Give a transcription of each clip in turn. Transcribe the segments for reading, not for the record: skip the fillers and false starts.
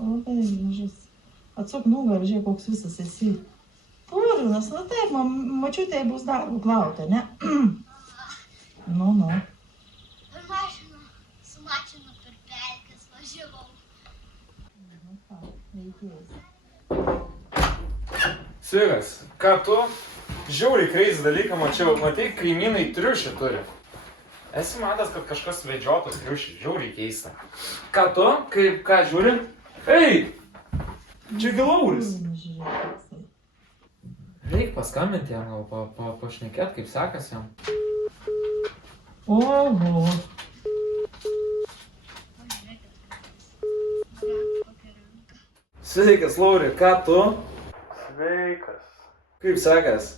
Labai gražus. Atsuk nugarą, žiūrėk, koks visas esi. Purvinas, nu taip, mačiutė bus darbų plauti, ne? Nu. Per mašiną, su mašina per pelkes važiavau. Nu ką, reikės. Sveikas, ką tu? Žiauriai crazy dalyką mačiau, matai, kaimynai triušį turi. Esi matęs, kad kažkas vedžiotų triušį, žiauriai keista. Ką tu? Kaip, ką žiūri? Ei! Čia Lauris. Reik paskambinti jam, gal pašnekėt, kaip sekas jam. Oho. Sveikas, Lauri, ką tu? Sveikas. Kaip sekas?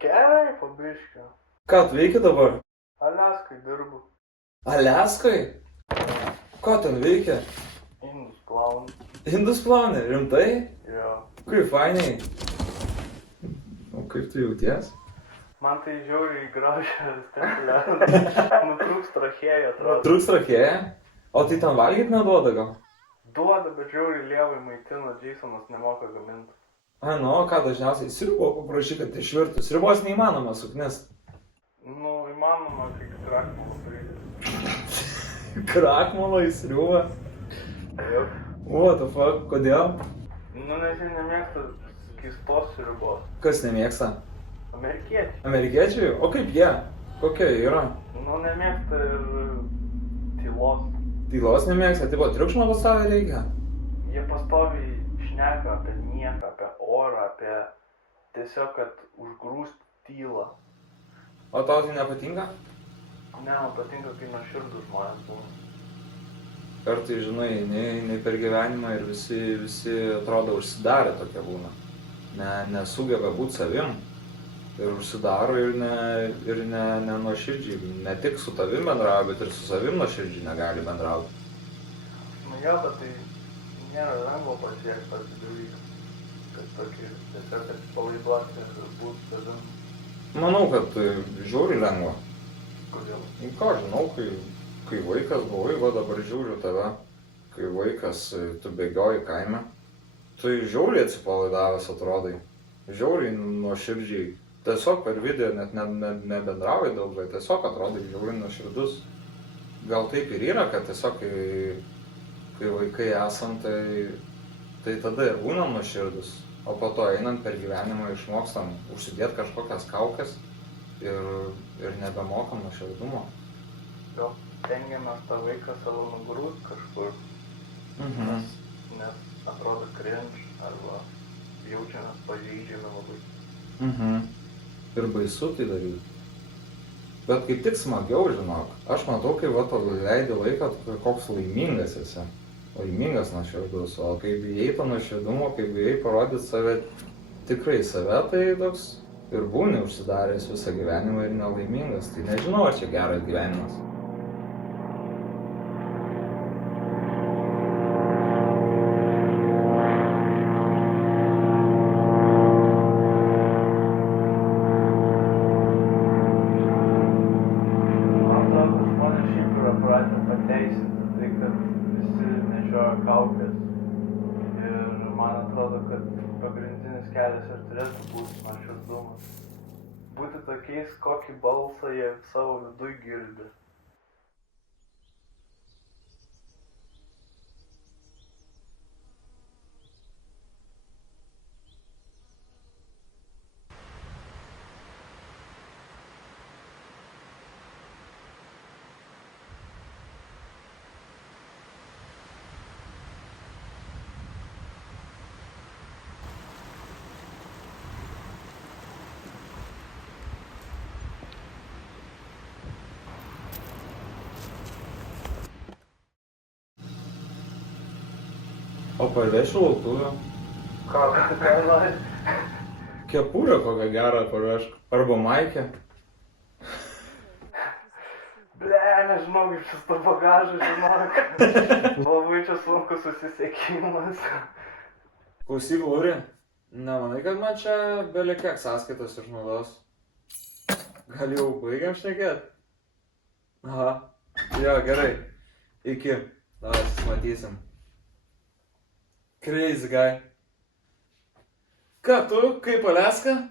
Gerai, pabiškiu. Ką tu veiki dabar? Aliaskai dirbu. Aliaskai? Ko ten veikia? Indus plaunu. Indus plauni, rimtai? Jo. Kaip fainiai. O kaip tu jauties? Man tai žiauriai gražia stemplė. Nutrūks trachėja, atrodo. Trūks trachėja? O tai ten valgyt neduoda gal? Duoda, bet žiauriai lievai maitino, Jasonas nemoka gaminti. Ai, nu, ką dažniausiai sriubo paprašy, kad išvirtų. Sriubos neįmanoma suknist. Nu, įmanoma, kai krakmalo pridėti. Krakmalo į sriubą? Taip. What the fuck, kodėl? Nu, nes jie nemėgsta keistos sriubos. Kas nemėgsta? Amerikiečiai. Amerikiečiai? O kaip jie? Kokia yra? Nu, nemėgsta ir tylos. Tylos nemėgsta, tai buvo triukšmo pas save reikia? Jie pastoviai šneka apie nieką, apie orą, apie tiesiog, kad užgrūst tylą. O tau tai nepatinka? Ne, man patinka, kai nuoširdūs žmonės būna. Kartai, žinai, nei per gyvenimą ir visi atrodo užsidarę tokie būna. Nesugeba būti savim. Ir užsidaro ir ne nuoširdžiai. Ne tik su tavim bendrauja, bet ir su savim nuoširdžiai negali bendrauti. Nu jo, bet tai nėra lengva pasiekti tokį dalyką. Kad tokį tiesiog atsipalaiduoti ir būti savim. Manau, kad žiauriai lengva. Kodėl? Ką žinau, kai vaikas buvai, va dabar žiūriu tave, kai vaikas, tu bėgioji kaime, tu žiauriai atsipalaidavęs atrodai, žiauriai nuoširdžiai, tiesiog per video net nebendrauji daug, bet tiesiog atrodai žiauriai nuoširdus. Gal taip ir yra, kad tiesiog kai vaikai esam, tai tada ir būnam nuoširdus, o po to einant per gyvenimą išmokstam užsidėti kažkokias kaukes ir nebemokam nuoširdumo. Jo, stengiamės tą vaiką savo nugrūst kažkur, nes atrodo cringe arba jaučiamės pažeidžiami labai. Ir baisu tai daryti. Bet kaip tik smagiau, žinok. Aš matau, kai va leidi laiką, koks laimingas esi. Laimingas nuoširdus. O kai bijai to nuoširdumo, kai bijai parodyti save, tikrai save, tai toks ir būni užsidaręs visą gyvenimą ir nelaimingas. Tai nežinau, ar čia geras gyvenimas. Kaukės. Ir man atrodo, kad pagrindinis kelias ir turėtų būti nuoširdumas. Būti tokiais, kokį balsą jie savo viduj girdi. O parvešiu lauktuvių? Ką nori? Kepurę kokią gerą parvešk. Arba maikę. Ble, nežinau, kaip šis to bagažą, žinok. Labai čia sunkus susisiekimas. Klausyk, Lauri, nemanai, kad man čia belekiek sąskaitos išnaudos? Gal jau baigiam šnekėt? Aha, jo, gerai. Iki. Davai, matysim. Crazy guy. Ką tu, kaip Aleska?